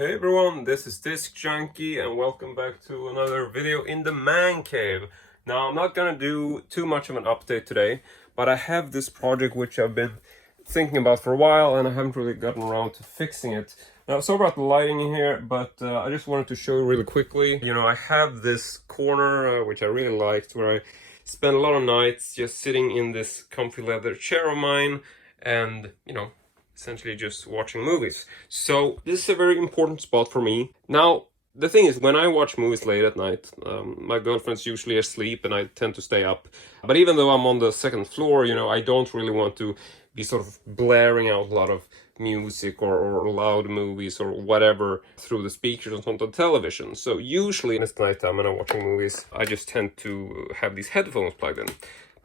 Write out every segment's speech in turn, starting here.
Hey everyone, this is Disc Junkie and welcome back to another video in the man cave. Now I'm not gonna do too much of an update today, but I have this project which I've been thinking about for a while and I haven't really gotten around to fixing it. Now sorry about the lighting in here, but I just wanted to show you really quickly. You know, I have this corner which I really liked where I spend a lot of nights just sitting in this comfy leather chair of mine and, you know, essentially just watching movies. So this is a very important spot for me. Now, the thing is, when I watch movies late at night, my girlfriend's usually asleep and I tend to stay up. But even though I'm on the second floor, you know, I don't really want to be sort of blaring out a lot of music or loud movies or whatever through the speakers on the television. So usually when it's nighttime and I'm watching movies, I just tend to have these headphones plugged in.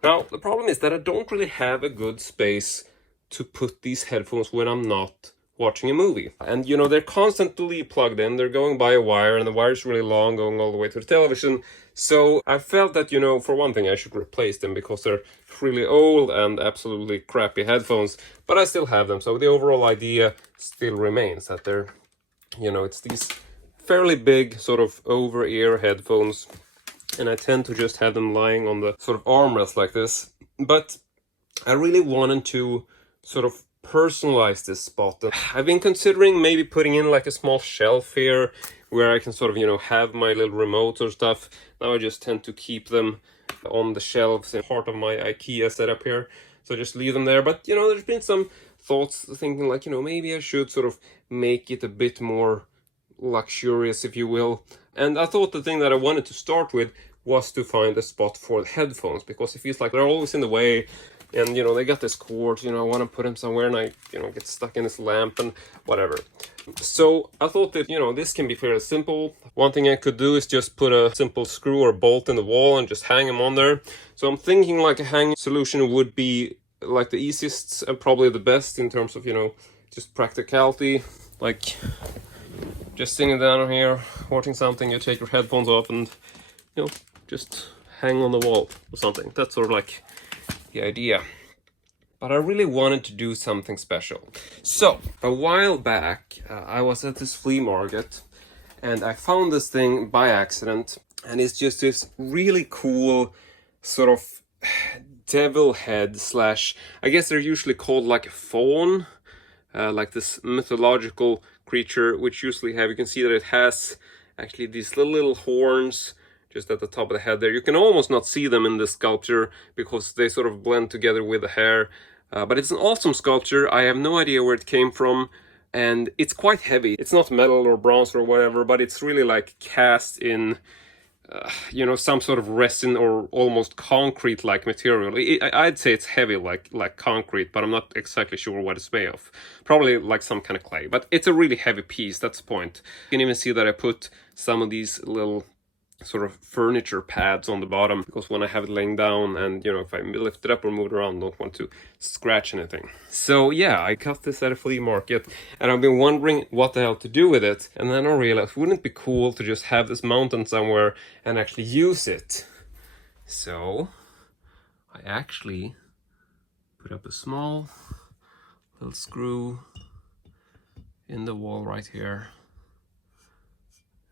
Now, the problem is that I don't really have a good space to put these headphones when I'm not watching a movie. And you know, they're constantly plugged in, they're going by a wire and the wire is really long going all the way to the television. So I felt that, you know, for one thing I should replace them because they're really old and absolutely crappy headphones, but I still have them. So the overall idea still remains that they're, you know, it's these fairly big sort of over-ear headphones and I tend to just have them lying on the sort of armrest like this. But I really wanted to sort of personalize this spot. I've been considering maybe putting in like a small shelf here where I can sort of, you know, have my little remotes or stuff. Now I just tend to keep them on the shelves in part of my IKEA setup here. So just leave them there. But, you know, there's been some thoughts thinking like, you know, maybe I should sort of make it a bit more luxurious, if you will. And I thought the thing that I wanted to start with was to find a spot for the headphones, because it feels like they're always in the way. And, you know, they got this cord, you know, I want to put them somewhere and I, you know, get stuck in this lamp and whatever. So I thought that, you know, this can be fairly simple. One thing I could do is just put a simple screw or bolt in the wall and just hang them on there. So I'm thinking like a hanging solution would be like the easiest and probably the best in terms of, you know, just practicality. Like just sitting down here, watching something, you take your headphones off and, you know, just hang on the wall or something. That's sort of like the idea. But I really wanted to do something special. So a while back I was at this flea market and I found this thing by accident, and it's just this really cool sort of devil head slash, I guess they're usually called like a faun, like this mythological creature which usually have, you can see that it has actually these little horns just at the top of the head there. You can almost not see them in this sculpture because they sort of blend together with the hair. But it's an awesome sculpture. I have no idea where it came from. And it's quite heavy. It's not metal or bronze or whatever, but it's really like cast in, you know, some sort of resin or almost concrete-like material. I'd say it's heavy like concrete, but I'm not exactly sure what it's made of. Probably like some kind of clay, but it's a really heavy piece. That's the point. You can even see that I put some of these little sort of furniture pads on the bottom, because when I have it laying down and, you know, if I lift it up or move it around, I don't want to scratch anything. So yeah, I got this at a flea market and I've been wondering what the hell to do with it, and then I realized, wouldn't it be cool to just have this mounted somewhere and actually use it? So I actually put up a small little screw in the wall right here,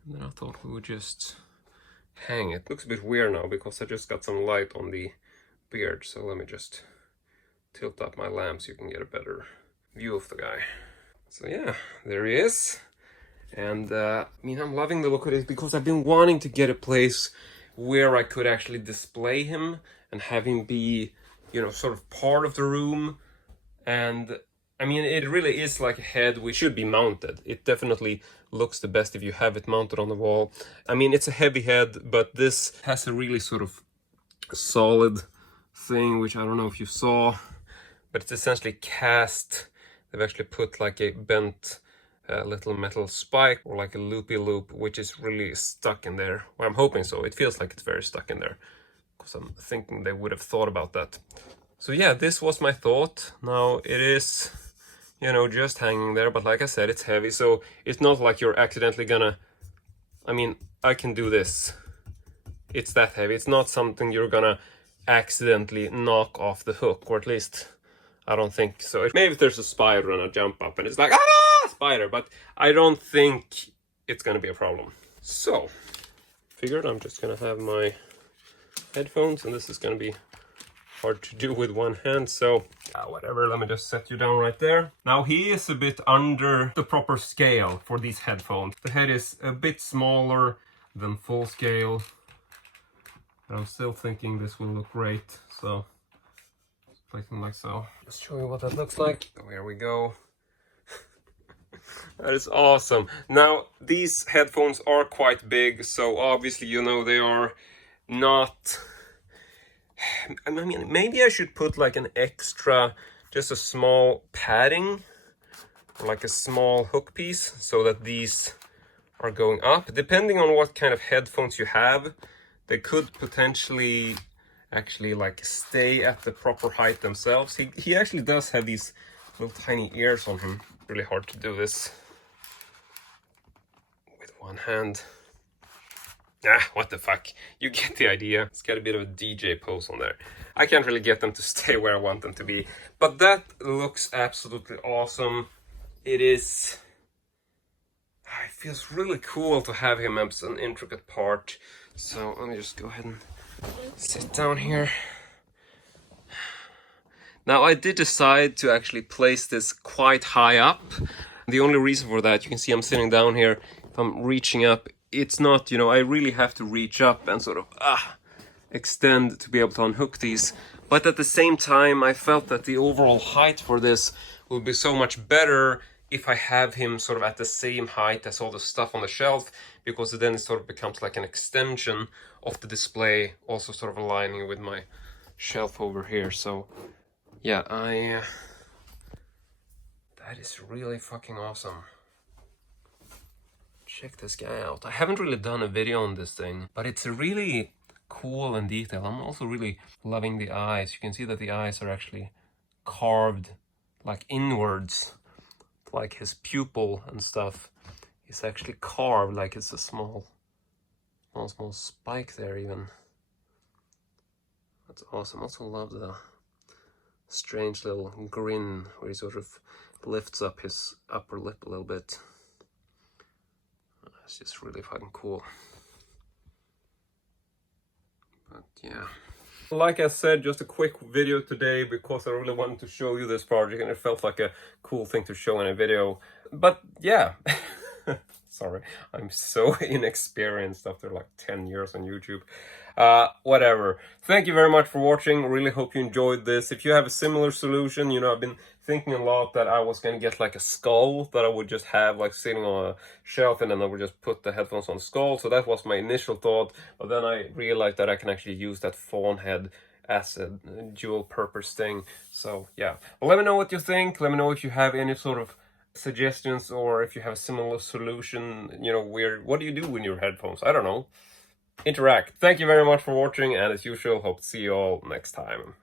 and then I thought we would just hang it. Looks a bit weird now because I just got some light on the beard, so let me just tilt up my lamp so you can get a better view of the guy. So yeah, there he is. And I mean, I'm loving the look of it because I've been wanting to get a place where I could actually display him and have him be, you know, sort of part of the room. And I mean, it really is like a head which should be mounted. It definitely looks the best if you have it mounted on the wall. I mean, it's a heavy head, but this has a really sort of solid thing, which I don't know if you saw, but it's essentially cast. They've actually put like a bent little metal spike or like a loopy loop, which is really stuck in there. Well, I'm hoping so. It feels like it's very stuck in there because I'm thinking they would have thought about that. So yeah, this was my thought. Now it is, you know, just hanging there, but like I said, it's heavy, so it's not like you're accidentally gonna, I mean, I can do this. It's that heavy. It's not something you're gonna accidentally knock off the hook, or at least I don't think so. Maybe if there's a spider and I jump up and it's like, ah, spider, but I don't think it's gonna be a problem. So, figured I'm just gonna have my headphones, and this is gonna be hard to do with one hand, so whatever, let me just set you down right there. Now he is a bit under the proper scale for these headphones. The head is a bit smaller than full scale, but I'm still thinking this will look great, so place them like so. Just show you what that looks like. So here we go. That is awesome. Now these headphones are quite big, so obviously, you know, they are not, I mean, maybe I should put like an extra, just a small padding, or like a small hook piece, so that these are going up. Depending on what kind of headphones you have, they could potentially actually like stay at the proper height themselves. He actually does have these little tiny ears on him. Really hard to do this with one hand. Ah, what the fuck? You get the idea. It's got a bit of a DJ pose on there. I can't really get them to stay where I want them to be. But that looks absolutely awesome. It is... It feels really cool to have him as an intricate part. So let me just go ahead and sit down here. Now I did decide to actually place this quite high up. The only reason for that, you can see I'm sitting down here. If I'm reaching up, it's not, you know, I really have to reach up and sort of extend to be able to unhook these. But at the same time, I felt that the overall height for this would be so much better if I have him sort of at the same height as all the stuff on the shelf, because then it sort of becomes like an extension of the display, also sort of aligning with my shelf over here. So yeah, that is really fucking awesome. Check this guy out. I haven't really done a video on this thing, but it's really cool and detailed. I'm also really loving the eyes. You can see that the eyes are actually carved like inwards, like his pupil and stuff is actually carved like it's a small spike there even. That's awesome. I also love the strange little grin where he sort of lifts up his upper lip a little bit. It's just really fucking cool. But yeah. Like I said, just a quick video today because I really wanted to show you this project and it felt like a cool thing to show in a video. But yeah, sorry, I'm so inexperienced after like 10 years on YouTube. Whatever. Thank you very much for watching. Really hope you enjoyed this. If you have a similar solution, you know, I've been thinking a lot that I was gonna get like a skull that I would just have like sitting on a shelf, and then I would just put the headphones on the skull. So that was my initial thought, but then I realized that I can actually use that Faun head as a dual purpose thing. So yeah, well, let me know what you think. Let me know if you have any sort of suggestions, or if you have a similar solution, you know, what do you do with your headphones? I don't know. Interact. Thank you very much for watching, and as usual, hope to see you all next time.